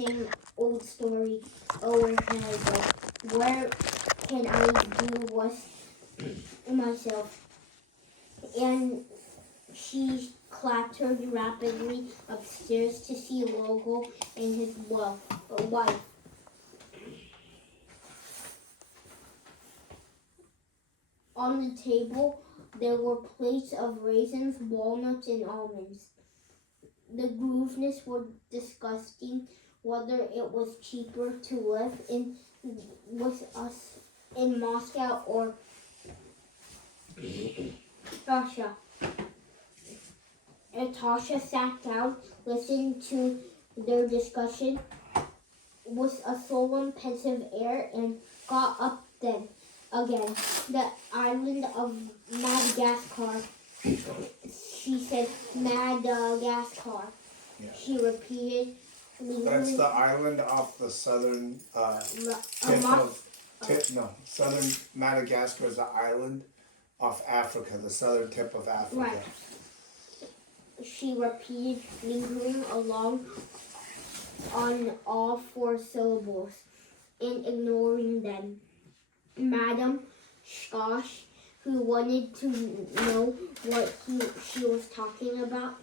same old story over and over. Where can I do was myself? And she clattered rapidly upstairs to see Logo and his wife. On the table, there were plates of raisins, walnuts, and almonds. The Groovness were discussing whether it was cheaper to live with us in Moscow or Russia. Natasha sat down, listened to their discussion with a solemn, pensive air, and got up then again. The island of Madagascar, she said. Madagascar. Yeah. She repeated. That's the island off the southern southern Madagascar is the island off Africa, the southern tip of Africa. Right. She repeated, lingering along on all four syllables and ignoring them. Madame Skosh, who wanted to know what she was talking about,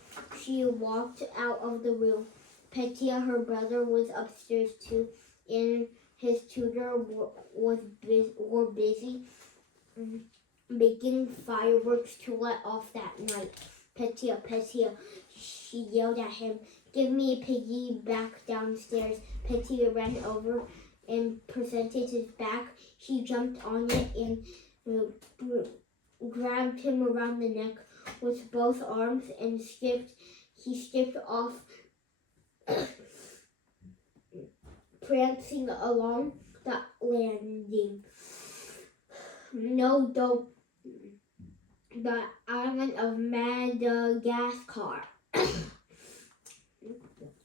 she walked out of the room. Petya, her brother, was upstairs too, and his tutor were busy making fireworks to let off that night. Petya, she yelled at him, "Give me a piggy back downstairs." Petya ran over and presented his back. She jumped on it and grabbed him around the neck with both arms and he skipped off, prancing along the landing. No, don't. The island of Madagascar.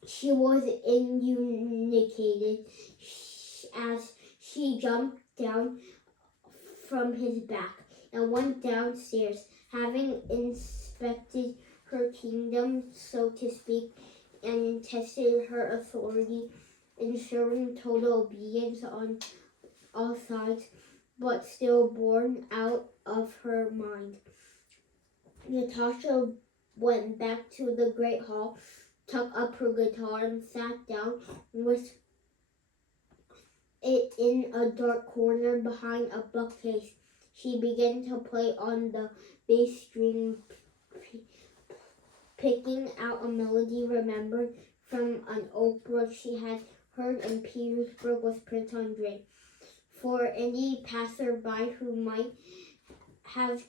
She was indicated as she jumped down from his back and went downstairs, having inspected her kingdom, so to speak, and tested her authority, ensuring total obedience on all sides, but still born out of her mind. Natasha went back to the great hall, took up her guitar, and sat down with it in a dark corner behind a bookcase. She began to play on the bass string, picking out a melody remembered from an opera she had heard in Petersburg with Prince Andrei. For any passerby who might have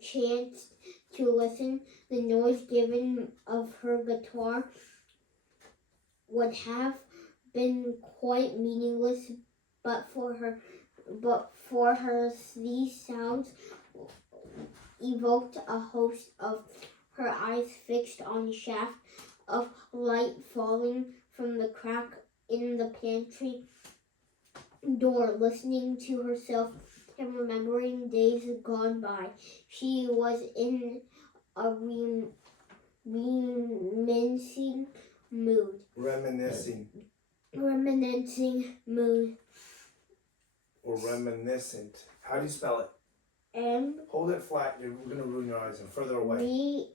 chanced to listen, the noise given of her guitar would have been quite meaningless, but for her these sounds evoked a host of her eyes fixed on the shaft of light falling from the crack in the pantry door, listening to herself and remembering days gone by. She was in a reminiscing mood. Reminiscing. Mood. Or reminiscent. How do you spell it? Hold it flat. You're going to ruin your eyes and further away.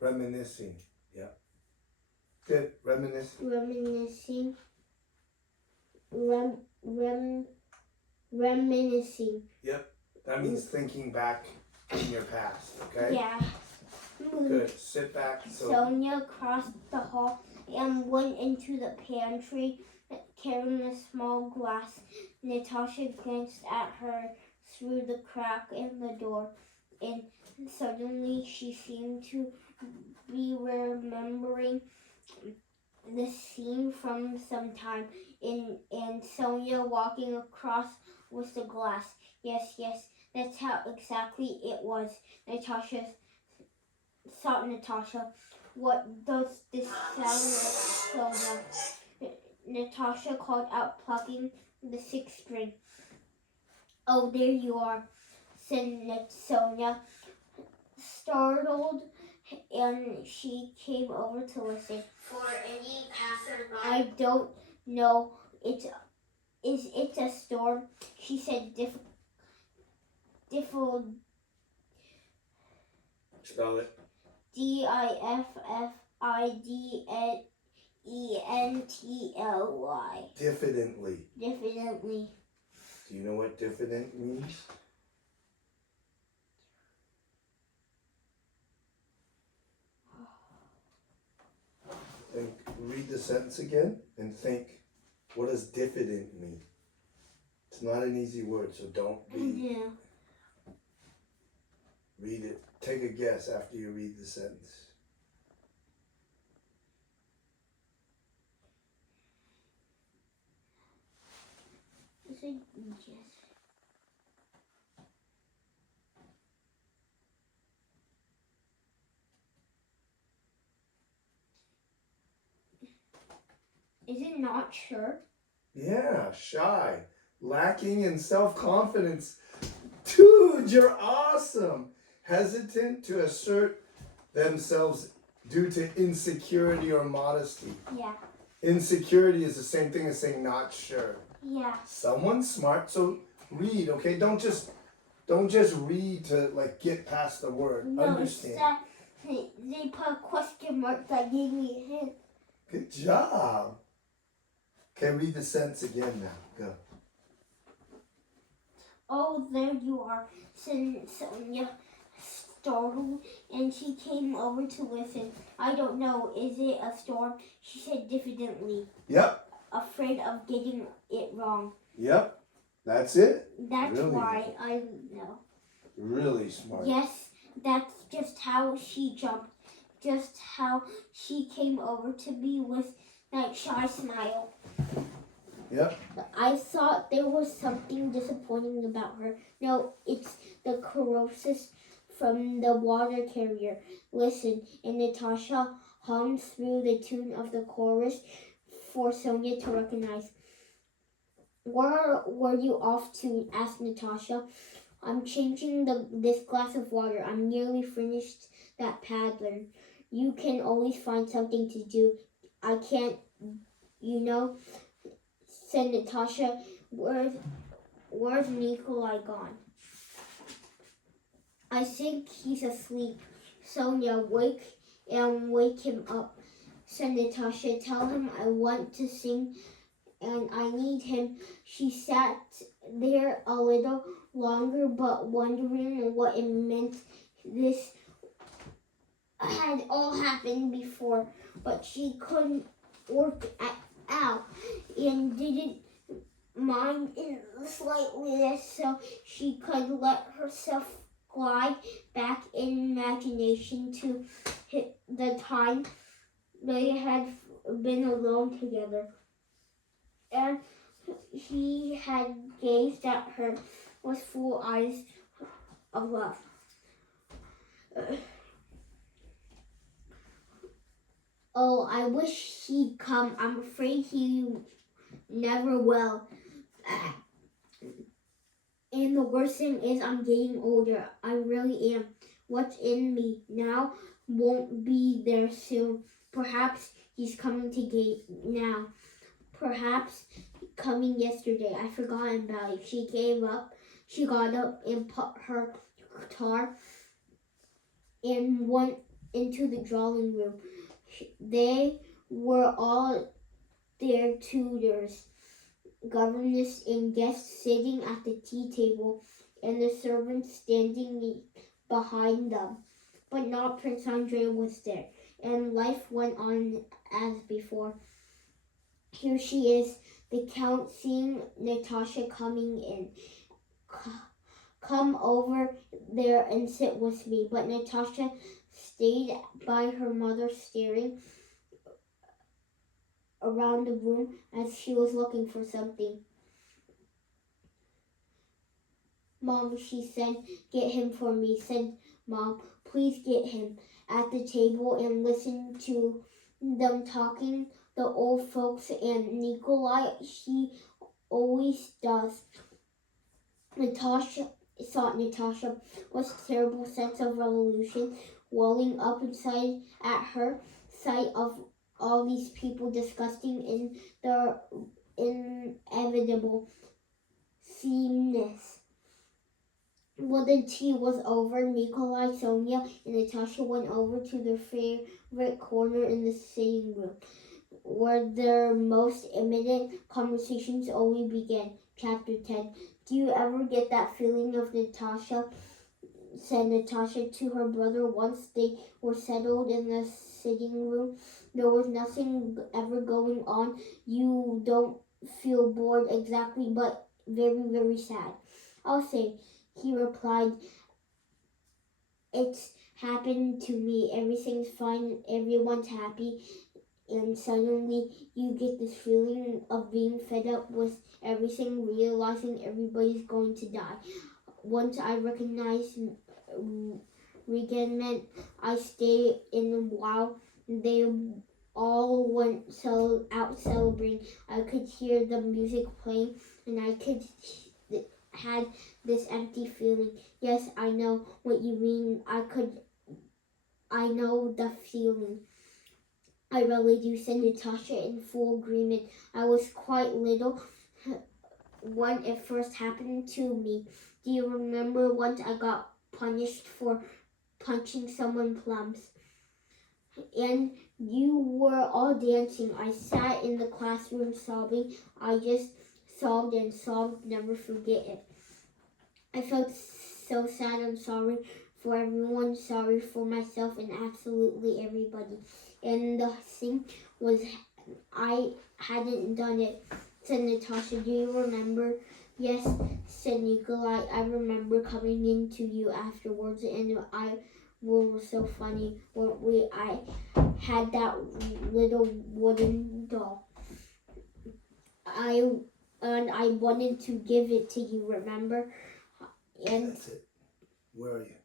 Reminiscing. Reminiscing. Yeah. Good. Reminiscing. Reminiscing. Yep. That means thinking back in your past. Okay? Yeah. Good. Sit back. Sonia crossed the hall and went into the pantry carrying a small glass. Natasha glanced at her through the crack in the door, and suddenly she seemed to be remembering the scene from some time, and Sonia walking across with the glass. Yes, that's how exactly it was. Natasha. What does this sound like, Sonia? Natasha called out, plucking the sixth string. Oh, there you are, said Sonia, startled, and she came over to listen. For any passerby, I don't know. Is it a storm? She said Spell it. Diffidently. Diffidently. Diffidently. Do you know what diffident means? Read the sentence again and think, what does diffident mean? It's not an easy word, so don't be. Yeah. Read it. Take a guess after you read the sentence. Is it yes? Is it not sure? Yeah, shy. Lacking in self-confidence. Dude, you're awesome. Hesitant to assert themselves due to insecurity or modesty. Yeah. Insecurity is the same thing as saying not sure. Yeah. Someone's smart, so read, okay? Don't just read to like get past the word. No, Understand. It's that they put a question mark that gave me a hint. Good job. Okay, read the sentence again now. Go. Oh, there you are, said Sonia, startled, and she came over to listen. I don't know, is it a storm? She said diffidently. Yep. Afraid of getting it wrong. Yep. That's it. That's really? why I know. Really smart. Yes, that's just how she jumped. Just how she came over to me with that shy smile. Yep. I thought there was something disappointing about her. No, it's the corrosives from the water carrier. Listen, and Natasha hummed through the tune of the chorus for Sonia to recognize. Where were you off to? Asked Natasha. I'm changing this glass of water. I'm nearly finished that paddling. You can always find something to do. I can't, said Natasha. Where's Nikolai gone? I think he's asleep. Sonia, wake him up, said Natasha. Tell him I want to sing and I need him. She sat there a little longer, but wondering what it meant. This had all happened before, but she couldn't work it out and didn't mind in the slightest, so she could let herself glide back in imagination to the time they had been alone together. And he had gazed at her with full eyes of love. Oh, I wish he'd come. I'm afraid he never will. And the worst thing is I'm getting older. I really am. What's in me now won't be there soon. Perhaps he's coming to gate now. Perhaps coming yesterday. I forgot about it. She gave up. She got up and put her guitar and went into the drawing room. They were all their tutors, governess and guests sitting at the tea table, and the servants standing behind them. But not Prince Andrei was there, and life went on as before. Here she is, the Count, seeing Natasha coming in. Come over there and sit with me. But Natasha stayed by her mother, staring around the room as she was looking for something. Mom, she said, get him for me, said Mom. Please get him. At the table and listen to them talking, the old folks and Nikolai, she always does. Natasha was a terrible sense of revolution welling up inside at her sight of all these people disgusting in their inevitable sameness. When the tea was over, Nikolai, Sonia, and Natasha went over to their favorite corner in the sitting room, where their most imminent conversations always began. Chapter 10. Do you ever get that feeling of Natasha? Said Natasha to her brother once they were settled in the sitting room. There was nothing ever going on. You don't feel bored exactly, but very, very sad. I'll say, he replied, it's happened to me. Everything's fine, everyone's happy, and suddenly you get this feeling of being fed up with everything, realizing everybody's going to die. Once I recognized Regan, I stayed in while they all went out celebrating. I could hear the music playing, and I had this empty feeling. Yes, I know what you mean. I know the feeling. I really do, said Natasha in full agreement. I was quite little when it first happened to me. Do you remember once I got punished for punching someone's plums? And you were all dancing. I sat in the classroom sobbing. I just sobbed and sobbed, never forget it. I felt so sad and sorry for everyone, sorry for myself and absolutely everybody. And the thing was, I hadn't done it, said Natasha. Do you remember? Yes, said Nikolai. I remember coming in to you afterwards, and we were so funny, weren't we? I had that little wooden doll. I wanted to give it to you, remember? And that's it. Where are you?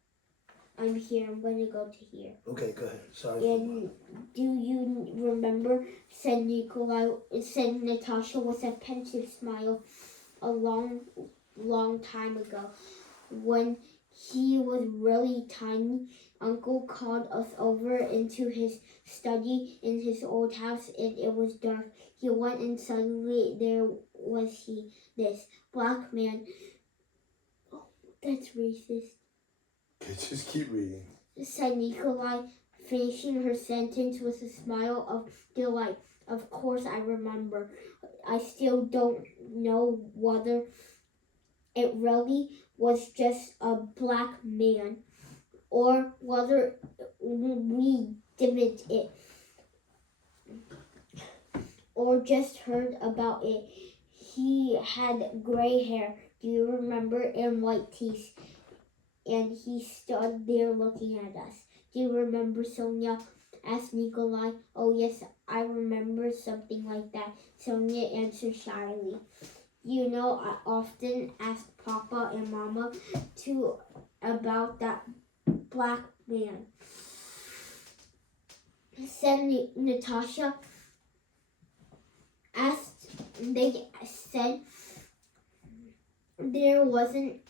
I'm here. I'm going to go to here. Okay, go ahead. Sorry. And do you remember, said Natasha with a pensive smile, a long, long time ago, when he was really tiny, Uncle called us over into his study in his old house, and it was dark. He went, and suddenly there was this black man. Oh, that's racist. Okay, just keep reading, said Nikolai, finishing her sentence with a smile of delight. Of course I remember. I still don't know whether it really was just a black man or whether we deemed it or just heard about it. He had gray hair, do you remember, and white teeth. And he stood there looking at us. Do you remember, Sonia? Asked Nikolai. Oh yes, I remember something like that, Sonia answered shyly. You know, I often ask Papa and Mama too about that black man, said Natasha. They said there wasn't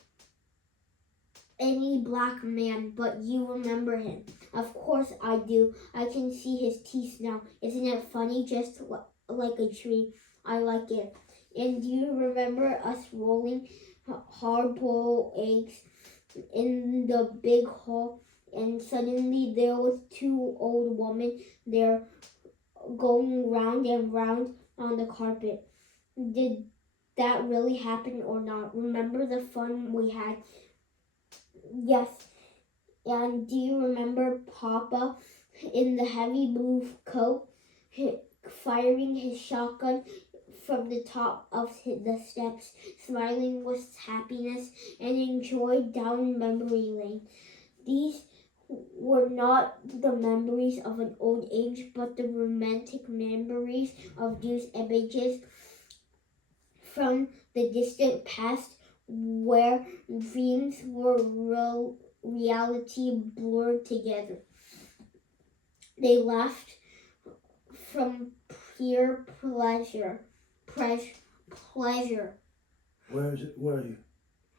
any black man, but you remember him. Of course I do. I can see his teeth now. Isn't it funny? Just like a tree. I like it. And do you remember us rolling hard-boiled eggs in the big hall? And suddenly there was two old women there going round and round on the carpet. Did that really happen or not? Remember the fun we had? Yes. And do you remember Papa in the heavy blue coat firing his shotgun from the top of the steps, smiling with happiness and joy down memory lane? These were not the memories of an old age, but the romantic memories of these images from the distant past where dreams were reality blurred together. They laughed from pure pleasure. Pleasure. Where is it? Where are you?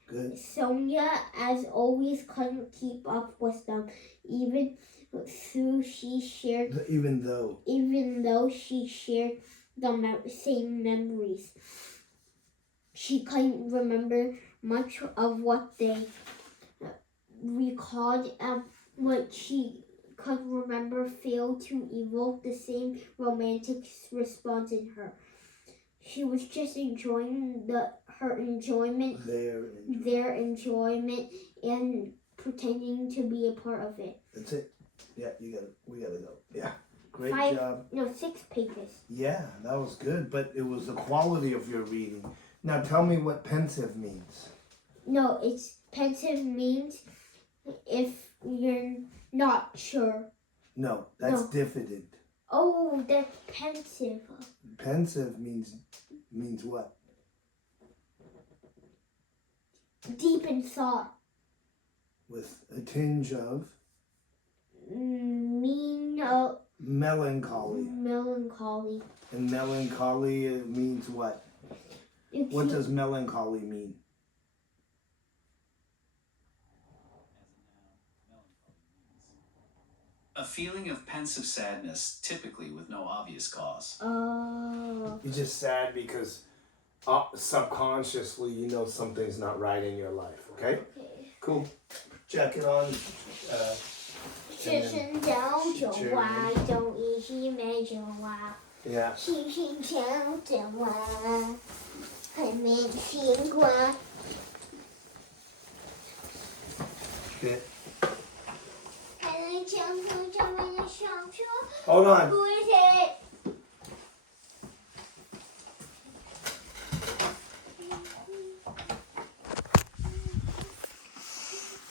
Good. Sonia, as always, couldn't keep up with them, even though she shared the same memories. She couldn't remember much of what they recalled, what she could remember failed to evoke the same romantic response in her. She was just enjoying their enjoyment, and pretending to be a part of it. That's it. Yeah, we gotta go. Yeah, great job. 6 pages. Yeah, that was good, but it was the quality of your reading. Now tell me what pensive means. No, it's pensive means if you're not sure. No, that's diffident. Oh, that's pensive. Pensive means what? Deep in thought. With a tinge of melancholy. Melancholy. And melancholy means what? What does melancholy mean? A feeling of pensive sadness, typically with no obvious cause. You're just sad because subconsciously you know something's not right in your life, okay? Cool. Jacket on. 是神早就话，中意是没就话， Yeah. 星星照着话，还没醒过。 Good. Can I jump to jump in the shop? Hold on. Who is it?